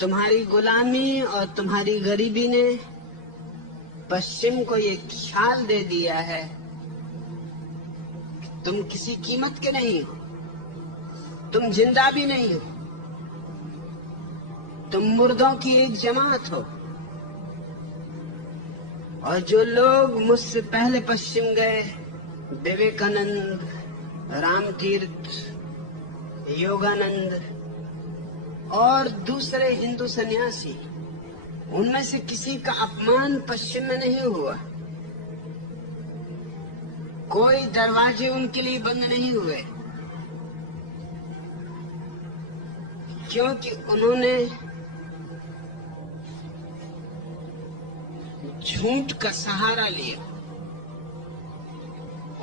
तुम्हारी गुलामी और तुम्हारी गरीबी ने पश्चिम को ये ख्याल दे दिया है कि तुम किसी कीमत के नहीं हो, तुम जिंदा भी नहीं हो, तुम मुर्दों की एक जमात हो। और जो लोग मुझसे पहले पश्चिम गए, विवेकानंद, रामतीर्थ, योगानंद और दूसरे हिंदू सन्यासी, उनमें से किसी का अपमान पश्चिम में नहीं हुआ। कोई दरवाजे उनके लिए बंद नहीं हुए, क्योंकि उन्होंने झूठ का सहारा लिया।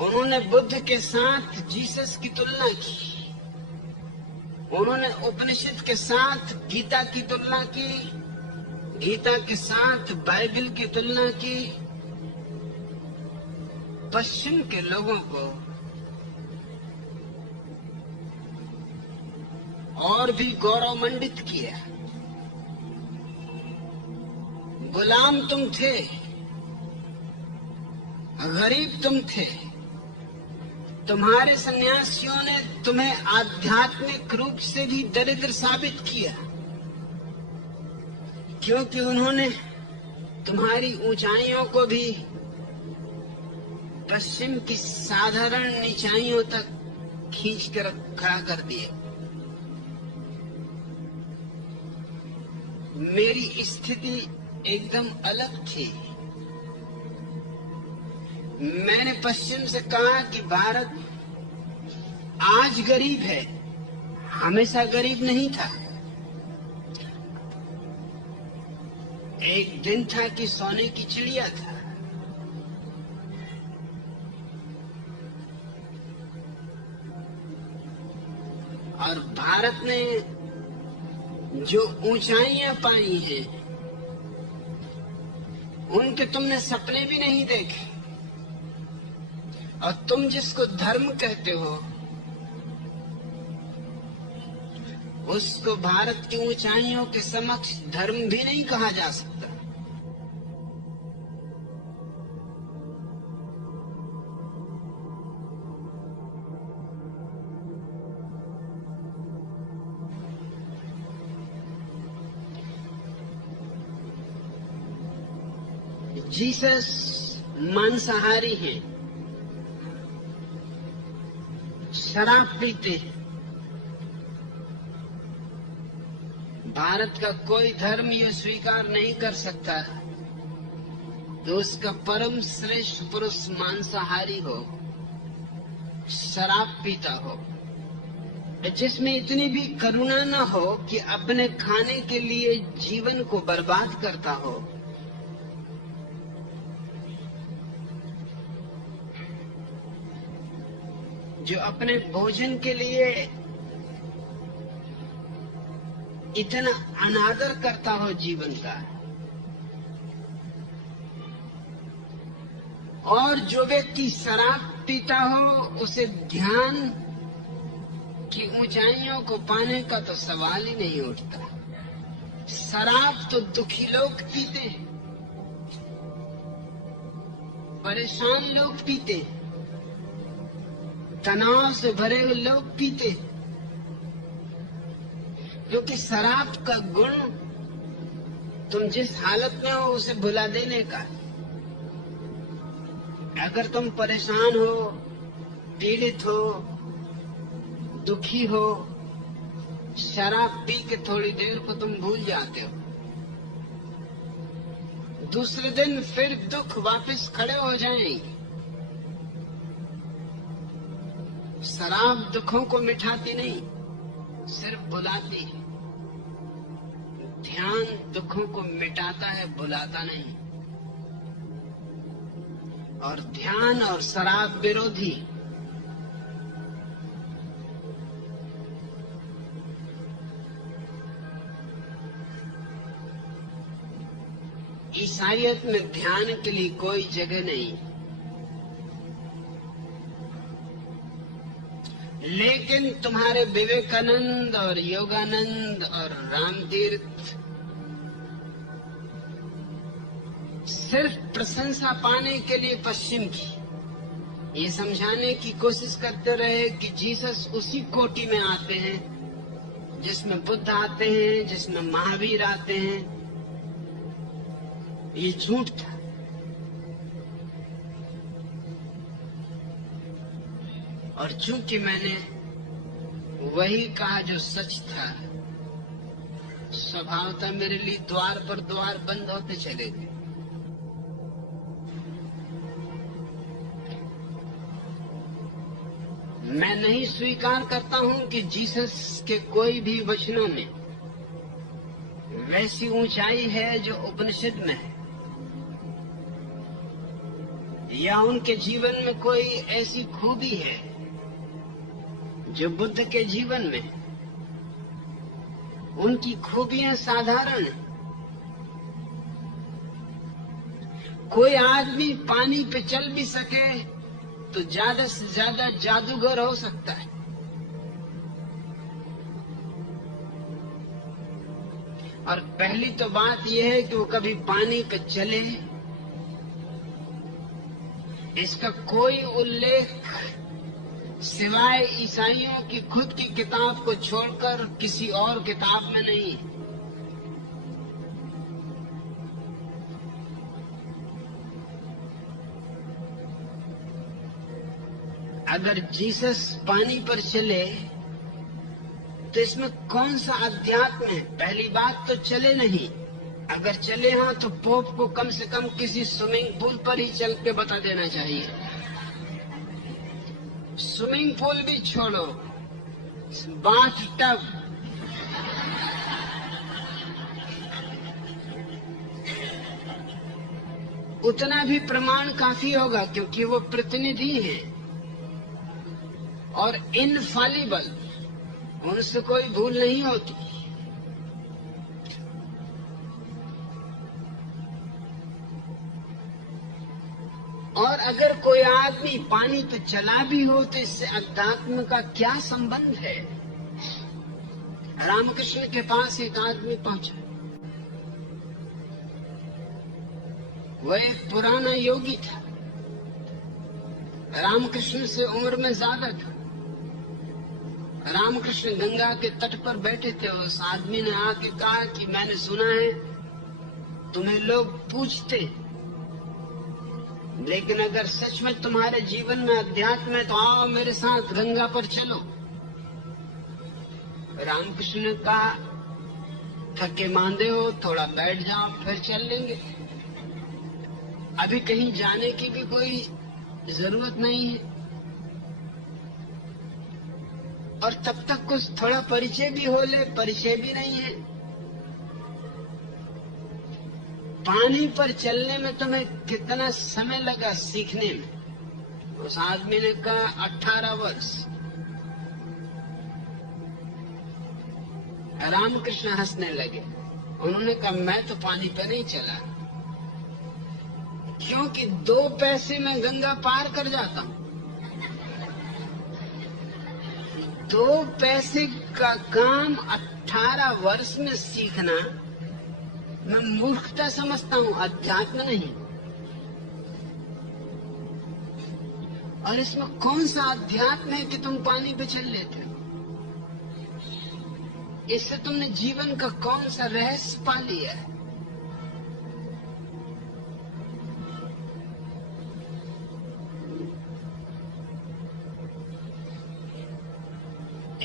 उन्होंने बुद्ध के साथ जीसस की तुलना की, उन्होंने उपनिषद के साथ गीता की तुलना की, गीता के साथ बाइबल की तुलना की। पश्चिम के लोगों को और भी गौरवमंडित किया। गुलाम तुम थे, गरीब तुम थे, तुम्हारे सन्यासियों ने तुम्हें आध्यात्मिक रूप से भी दरिद्र साबित किया, क्योंकि उन्होंने तुम्हारी ऊंचाइयों को भी पश्चिम की साधारण नीचाइयों तक खींच कर खड़ा कर दिया। मेरी स्थिति एकदम अलग थी। मैंने पश्चिम से कहा कि भारत आज गरीब है, हमेशा गरीब नहीं था। एक दिन था कि सोने की चिड़िया था। और भारत ने जो ऊंचाइयां पाई हैं, उनके तुमने सपने भी नहीं देखे। और तुम जिसको धर्म कहते हो, उसको भारत की ऊंचाइयों के समक्ष धर्म भी नहीं कहा जा सकता। जीसस मांसाहारी हैं, शराब पीते हैं। भारत का कोई धर्म यह स्वीकार नहीं कर सकता कि उसका परम श्रेष्ठ पुरुष मांसाहारी हो, शराब पीता हो, जिसमें इतनी भी करुणा न हो कि अपने खाने के लिए जीवन को बर्बाद करता हो। जो अपने भोजन के लिए इतना अनादर करता हो जीवन का। और जो व्यक्ति शराब पीता हो, उसे ध्यान की ऊंचाइयों को पाने का तो सवाल ही नहीं उठता। शराब तो दुखी लोग पीते हैं, परेशान लोग पीते हैं, तनाव से भरे हुए लोग पीते हैं, क्योंकि शराब का गुण तुम जिस हालत में हो उसे भुला देने का। अगर तुम परेशान हो, पीड़ित हो, दुखी हो, शराब पी के थोड़ी देर को तुम भूल जाते हो। दूसरे दिन फिर दुख वापस खड़े हो जाएंगे। शराब दुखों को मिटाती नहीं, सिर्फ बुलाती है। ध्यान दुखों को मिटाता है, बुलाता नहीं। और ध्यान और शराब विरोधी। ईसाइयत में ध्यान के लिए कोई जगह नहीं। लेकिन तुम्हारे विवेकानंद और योगानंद और रामतीर्थ सिर्फ प्रशंसा पाने के लिए पश्चिम की ये समझाने की कोशिश करते रहे कि जीसस उसी कोटि में आते हैं जिसमें बुद्ध आते हैं, जिसमें महावीर आते हैं। ये झूठ था। और चूंकि मैंने वही कहा जो सच था, स्वभावतः मेरे लिए द्वार पर द्वार बंद होते चले गए। मैं नहीं स्वीकार करता हूं कि जीसस के कोई भी वचनों में वैसी ऊंचाई है जो उपनिषद में है, या उनके जीवन में कोई ऐसी खूबी है जो बुद्ध के जीवन में। उनकी खूबियां साधारण हैं। कोई आदमी पानी पे चल भी सके तो ज्यादा से ज्यादा जादूगर हो सकता है। और पहली तो बात यह है कि वो कभी पानी पे चले, इसका कोई उल्लेख सिवाय ईसाइयों की खुद की किताब को छोड़कर किसी और किताब में नहीं। अगर जीसस पानी पर चले तो इसमें कौन सा अध्यात्म है? पहली बात तो चले नहीं। अगर चले हाँ तो पोप को कम से कम किसी स्विमिंग पूल पर ही चल के बता देना चाहिए। स्विमिंग पूल भी छोड़ो, बाथ टब, उतना भी प्रमाण काफी होगा, क्योंकि वो प्रतिनिधि हैं और इनफॉलिबल, उनसे कोई भूल नहीं होती। और अगर कोई आदमी पानी पे चला भी हो तो इससे अध्यात्म का क्या संबंध है? रामकृष्ण के पास एक आदमी पहुंचा। वह एक पुराना योगी था, रामकृष्ण से उम्र में ज्यादा था। रामकृष्ण गंगा के तट पर बैठे थे। उस आदमी ने आके कहा कि मैंने सुना है तुम्हें लोग पूछते, लेकिन अगर सच में तुम्हारे जीवन में अध्यात्म है तो आओ मेरे साथ गंगा पर चलो। रामकृष्ण ने कहा थके मांदे हो, थोड़ा बैठ जाओ, फिर चल लेंगे। अभी कहीं जाने की भी कोई जरूरत नहीं है और तब तक कुछ थोड़ा परिचय भी हो ले, परिचय भी नहीं है। पानी पर चलने में तुम्हें कितना समय लगा सीखने में? उस आदमी ने कहा 18 वर्ष। रामकृष्ण हंसने लगे। उन्होंने कहा मैं तो पानी पर नहीं चला, क्योंकि 2 पैसे में गंगा पार कर जाता हूं। 2 पैसे का काम 18 वर्ष में सीखना मैं मूर्खता समझता हूं, अध्यात्म नहीं। और इसमें कौन सा अध्यात्म है कि तुम पानी पे चल लेते हो? इससे तुमने जीवन का कौन सा रहस्य पा लिया है?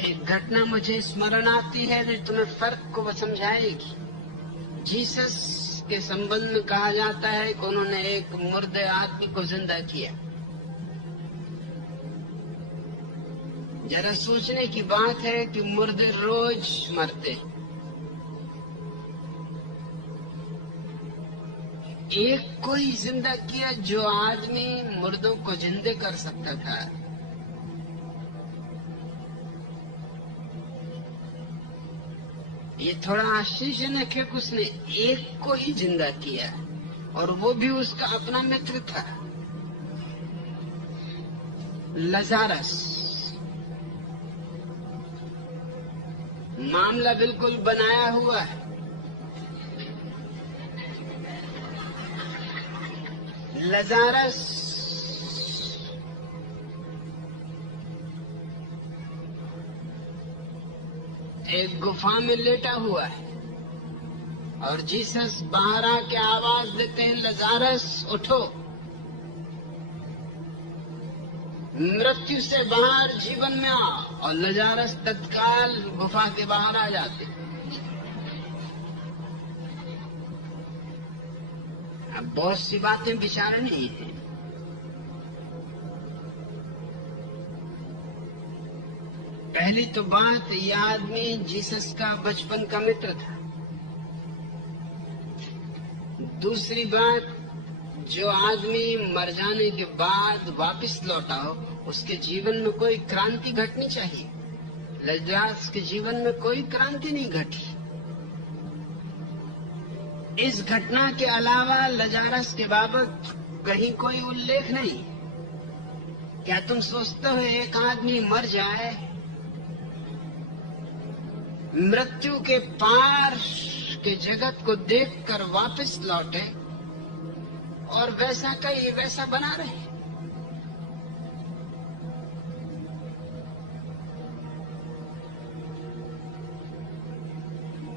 एक घटना मुझे स्मरण आती है जो तुम्हें फर्क को समझाएगी। जीसस के संबंध में कहा जाता है कि उन्होंने एक मुर्दे आदमी को जिंदा किया। जरा सोचने की बात है कि मुर्दे रोज मरते, एक कोई जिंदा किया जो आदमी मुर्दों को जिंदे कर सकता था। ये थोड़ा आश्चर्यजनक है कि उसने एक को ही जिंदा किया, और वो भी उसका अपना मित्र था, लजारस। मामला बिल्कुल बनाया हुआ है। लजारस एक गुफा में लेटा हुआ है और जीसस बाहर आके आवाज देते हैं, लजारस उठो। मृत्यु से बाहर जीवन में आ, और लजारस तत्काल गुफा के बाहर आ जाते। अब बहुत सी बातें विचारनी है। पहली तो बात, यह आदमी जीसस का बचपन का मित्र था। दूसरी बात, जो आदमी मर जाने के बाद वापस लौटा हो, उसके जीवन में कोई क्रांति घटनी चाहिए। लजारस के जीवन में कोई क्रांति नहीं घटी। इस घटना के अलावा लजारस के बाबत कहीं कोई उल्लेख नहीं। क्या तुम सोचते हो एक आदमी मर जाए, मृत्यु के पार के जगत को देखकर वापस लौटे और वैसा का ये वैसा बना रहे?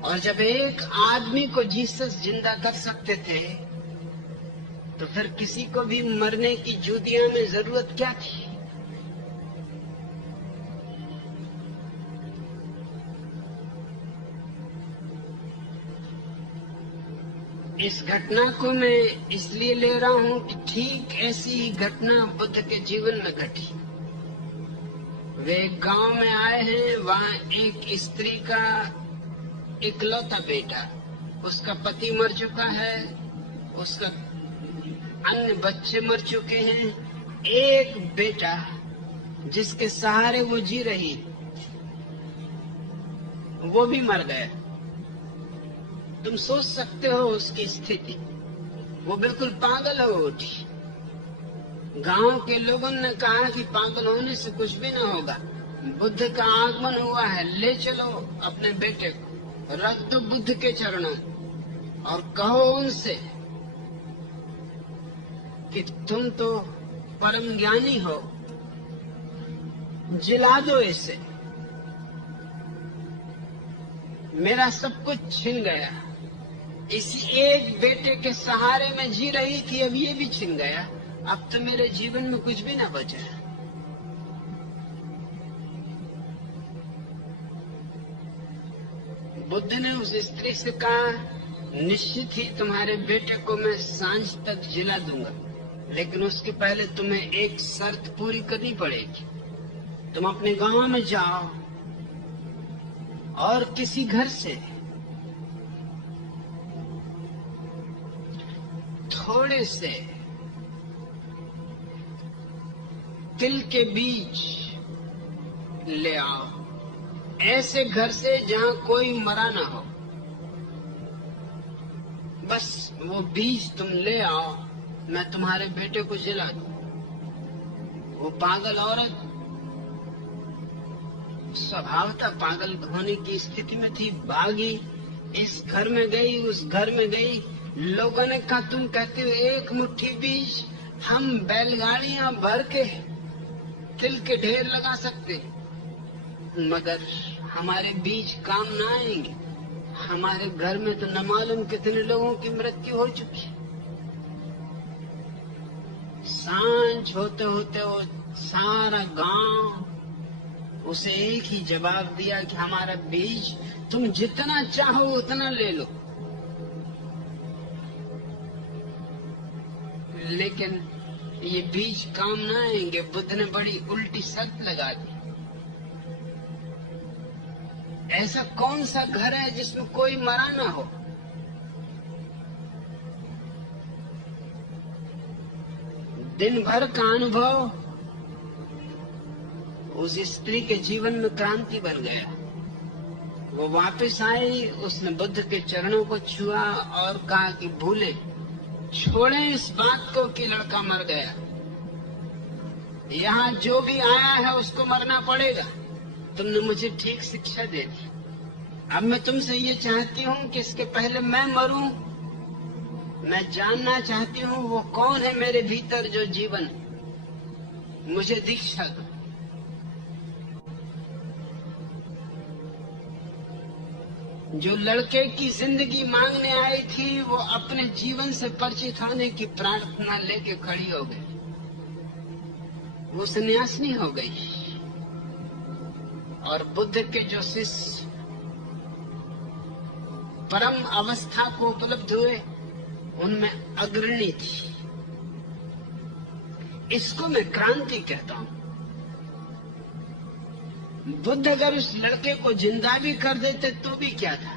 और जब एक आदमी को जीसस जिंदा कर सकते थे, तो फिर किसी को भी मरने की जुदिया में जरूरत क्या थी? इस घटना को मैं इसलिए ले रहा हूं कि ठीक ऐसी ही घटना बुद्ध के जीवन में घटी। वे एक गांव में आए हैं, वहां एक स्त्री का इकलौता बेटा, उसका पति मर चुका है, उसका अन्य बच्चे मर चुके हैं, एक बेटा जिसके सहारे वो जी रही, वो भी मर गया। तुम सोच सकते हो उसकी स्थिति। वो बिल्कुल पागल हो उठी। गांव के लोगों ने कहा कि पागल होने से कुछ भी ना होगा, बुद्ध का आगमन हुआ है, ले चलो अपने बेटे को, रख दो बुद्ध के चरणों और कहो उनसे कि तुम तो परम ज्ञानी हो, जिला दो इसे। मेरा सब कुछ छिन गया, इसी एक बेटे के सहारे में जी रही थी, अब ये भी छिन गया, अब तो मेरे जीवन में कुछ भी ना बचा। बुद्ध ने उस स्त्री से कहा, निश्चित ही तुम्हारे बेटे को मैं सांझ तक जिला दूंगा, लेकिन उसके पहले तुम्हें एक शर्त पूरी करनी पड़ेगी। तुम अपने गांव में जाओ और किसी घर से थोड़े से तिल के बीज ले आओ, ऐसे घर से जहां कोई मरा ना हो। बस वो बीज तुम ले आओ, मैं तुम्हारे बेटे को जिला दूं। वो पागल औरत स्वभावतः पागल होने की स्थिति में थी, भागी, इस घर में गई, उस घर में गई। लोगों ने कहा, तुम कहते हो एक मुट्ठी बीज हम बैलगाड़ियां भर के तिल के ढेर लगा सकते, मगर हमारे बीज काम ना आएंगे। हमारे घर में तो न मालूम कितने लोगों की मृत्यु हो चुकी। सांझ होते होते वो सारा गांव उसे एक ही जवाब दिया कि हमारा बीज तुम जितना चाहो उतना ले लो, लेकिन ये बीज काम ना आएंगे। बुद्ध ने बड़ी उल्टी शर्त लगा दी। ऐसा कौन सा घर है जिसमें कोई मरा ना हो? दिन भर का अनुभव उस स्त्री के जीवन में क्रांति बन गया। वो वापस आई, उसने बुद्ध के चरणों को छुआ और कहा कि भूले, छोड़ें इस बात को कि लड़का मर गया। यहाँ जो भी आया है उसको मरना पड़ेगा। तुमने मुझे ठीक शिक्षा दे दी। अब मैं तुमसे ये चाहती हूँ कि इसके पहले मैं मरूं, मैं जानना चाहती हूँ वो कौन है मेरे भीतर जो जीवन, मुझे दीक्षा दो। जो लड़के की जिंदगी मांगने आई थी वो अपने जीवन से परिचित होने की प्रार्थना लेके खड़ी हो गई, वो सन्यासिनी हो गई। और बुद्ध के जो शिष्य परम अवस्था को उपलब्ध हुए उनमें अग्रणी थी। इसको मैं क्रांति कहता हूं। बुद्ध अगर उस लड़के को जिंदा भी कर देते तो भी क्या था,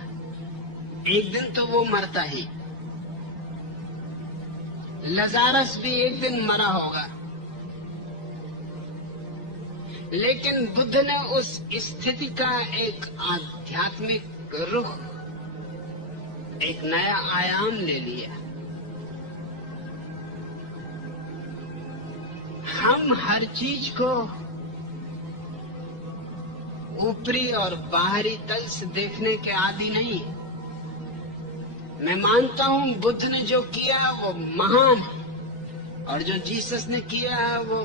एक दिन तो वो मरता ही। लजारस भी एक दिन मरा होगा, लेकिन बुद्ध ने उस स्थिति का एक आध्यात्मिक रुख, एक नया आयाम ले लिया। हम हर चीज को ऊपरी और बाहरी तल से देखने के आदी नहीं। मैं मानता हूं बुद्ध ने जो किया वो महान, और जो जीसस ने किया वो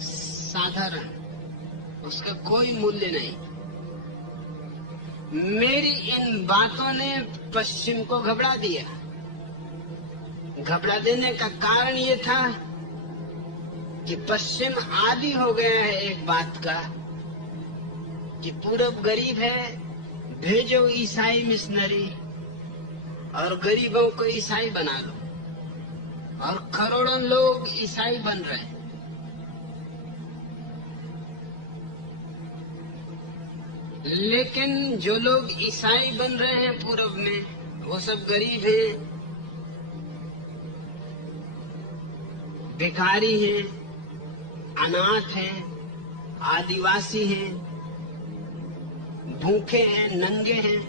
साधारण, उसका कोई मूल्य नहीं। मेरी इन बातों ने पश्चिम को घबरा दिया। घबरा देने का कारण ये था कि पश्चिम आदी हो गया है एक बात का कि पूरब गरीब है, भेजो ईसाई मिशनरी और गरीबों को ईसाई बना लो, और करोड़ों लोग ईसाई बन रहे हैं। लेकिन जो लोग ईसाई बन रहे हैं पूरब में, वो सब गरीब हैं, भिखारी हैं, अनाथ हैं, आदिवासी हैं, भूखे हैं, नंगे हैं।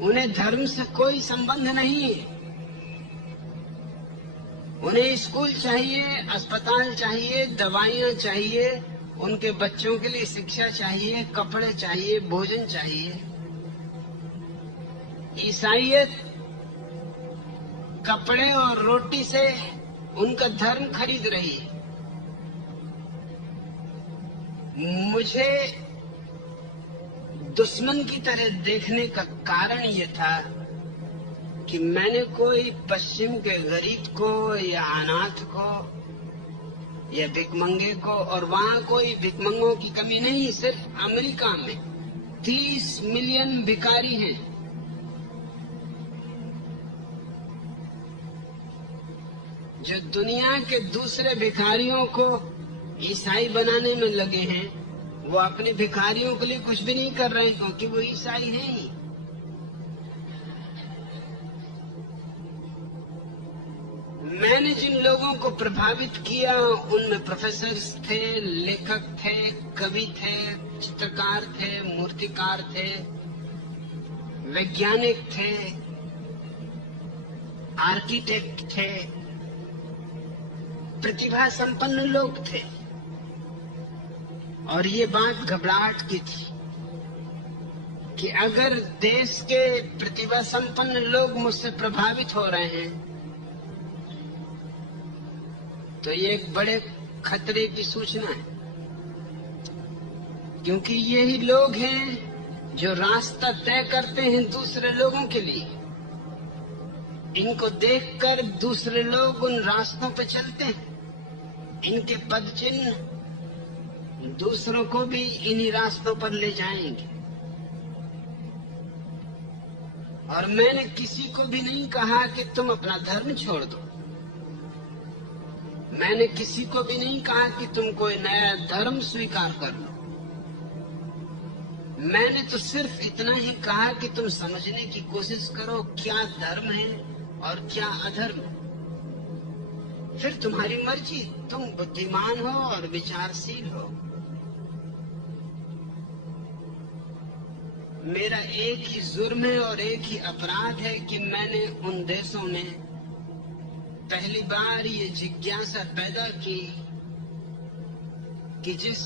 उन्हें धर्म से कोई संबंध नहीं है। उन्हें स्कूल चाहिए, अस्पताल चाहिए, दवाइयां चाहिए, उनके बच्चों के लिए शिक्षा चाहिए, कपड़े चाहिए, भोजन चाहिए। ईसाईयत कपड़े और रोटी से उनका धर्म खरीद रही है। मुझे दुश्मन की तरह देखने का कारण ये था कि मैंने कोई पश्चिम के गरीब को या अनाथ को या भिखमंगे को, और वहां कोई भिखमंगों की कमी नहीं, सिर्फ अमेरिका में 30 मिलियन भिखारी हैं। जो दुनिया के दूसरे भिखारियों को ईसाई बनाने में लगे हैं, वो अपने भिखारियों के लिए कुछ भी नहीं कर रहे हैं, क्योंकि वो ईसाई हैं ही। मैंने जिन लोगों को प्रभावित किया उनमें प्रोफेसर थे, लेखक थे, कवि थे, चित्रकार थे, मूर्तिकार थे, वैज्ञानिक थे, आर्किटेक्ट थे, प्रतिभा संपन्न लोग थे। और ये बात घबराहट की थी कि अगर देश के प्रतिभा संपन्न लोग मुझसे प्रभावित हो रहे हैं तो ये एक बड़े खतरे की सूचना है, क्योंकि यही लोग हैं जो रास्ता तय करते हैं दूसरे लोगों के लिए। इनको देखकर दूसरे लोग उन रास्तों पर चलते हैं। इनके पद चिन्ह दूसरों को भी इन्हीं रास्तों पर ले जाएंगे। और मैंने किसी को भी नहीं कहा कि तुम अपना धर्म छोड़ दो। मैंने किसी को भी नहीं कहा कि तुम कोई नया धर्म स्वीकार कर लो। मैंने तो सिर्फ इतना ही कहा कि तुम समझने की कोशिश करो क्या धर्म है और क्या अधर्म। फिर तुम्हारी मर्जी, तुम बुद्धिमान हो और विचारशील हो। मेरा एक ही जुर्म है और एक ही अपराध है कि मैंने उन देशों में पहली बार ये जिज्ञासा पैदा की कि जिस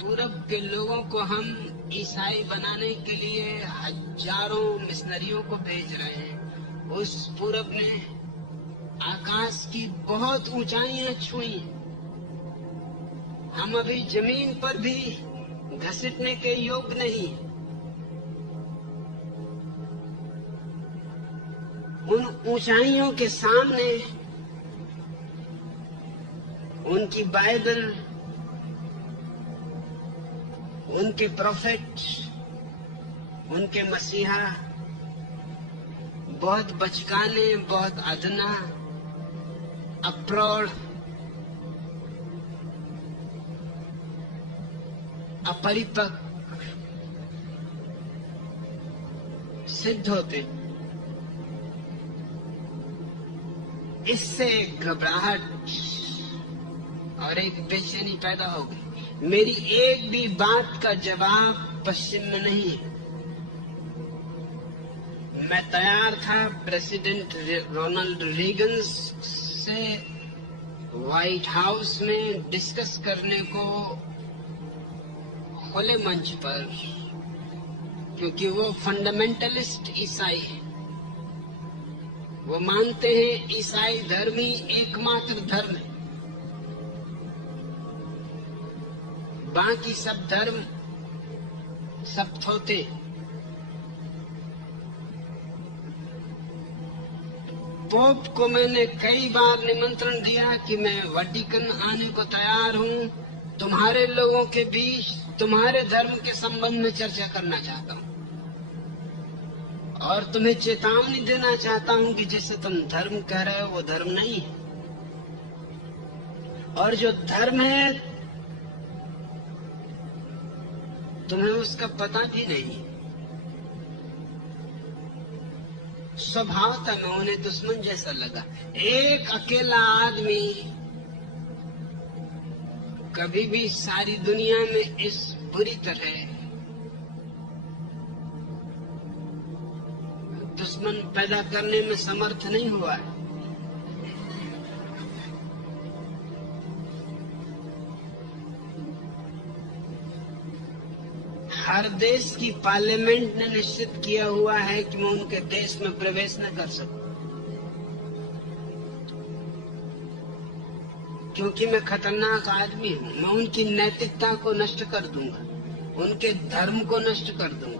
पूरब के लोगों को हम ईसाई बनाने के लिए हजारों मिशनरियों को भेज रहे हैं, उस पूरब ने आकाश की बहुत ऊंचाइयां छुई। हम अभी जमीन पर भी घसीटने के योग्य नहीं। उन ऊंचाइयों के सामने उनकी बाइबल, उनके प्रोफेट, उनके मसीहा बहुत बचकाने, बहुत अदना, अप्रौढ़, अपरिपक्व सिद्ध होते। इससे घबराहट और एक बेचैनी पैदा हो गई। मेरी एक भी बात का जवाब पश्चिम में नहीं है। मैं तैयार था प्रेसिडेंट रोनाल्ड रीगन से व्हाइट हाउस में डिस्कस करने को खुले मंच पर, क्योंकि वो फंडामेंटलिस्ट ईसाई है। वो मानते हैं ईसाई धर्म ही एकमात्र धर्म है, बाकी सब धर्म सब थोते। पोप को मैंने कई बार निमंत्रण दिया कि मैं वाटिकन आने को तैयार हूं, तुम्हारे लोगों के बीच तुम्हारे धर्म के संबंध में चर्चा करना चाहता हूं और तुम्हें चेतावनी देना चाहता हूं कि जिसे तुम धर्म कह रहे हो वो धर्म नहीं है, और जो धर्म है तुम्हें उसका पता भी नहीं। स्वभाव था मैं उन्हें दुश्मन जैसा लगा। एक अकेला आदमी कभी भी सारी दुनिया में इस बुरी तरह दुश्मन पैदा करने में समर्थ नहीं हुआ है। हर देश की पार्लियामेंट ने निश्चित किया हुआ है कि मैं उनके देश में प्रवेश न कर सकूं, क्योंकि मैं खतरनाक आदमी हूं। मैं उनकी नैतिकता को नष्ट कर दूंगा, उनके धर्म को नष्ट कर दूंगा।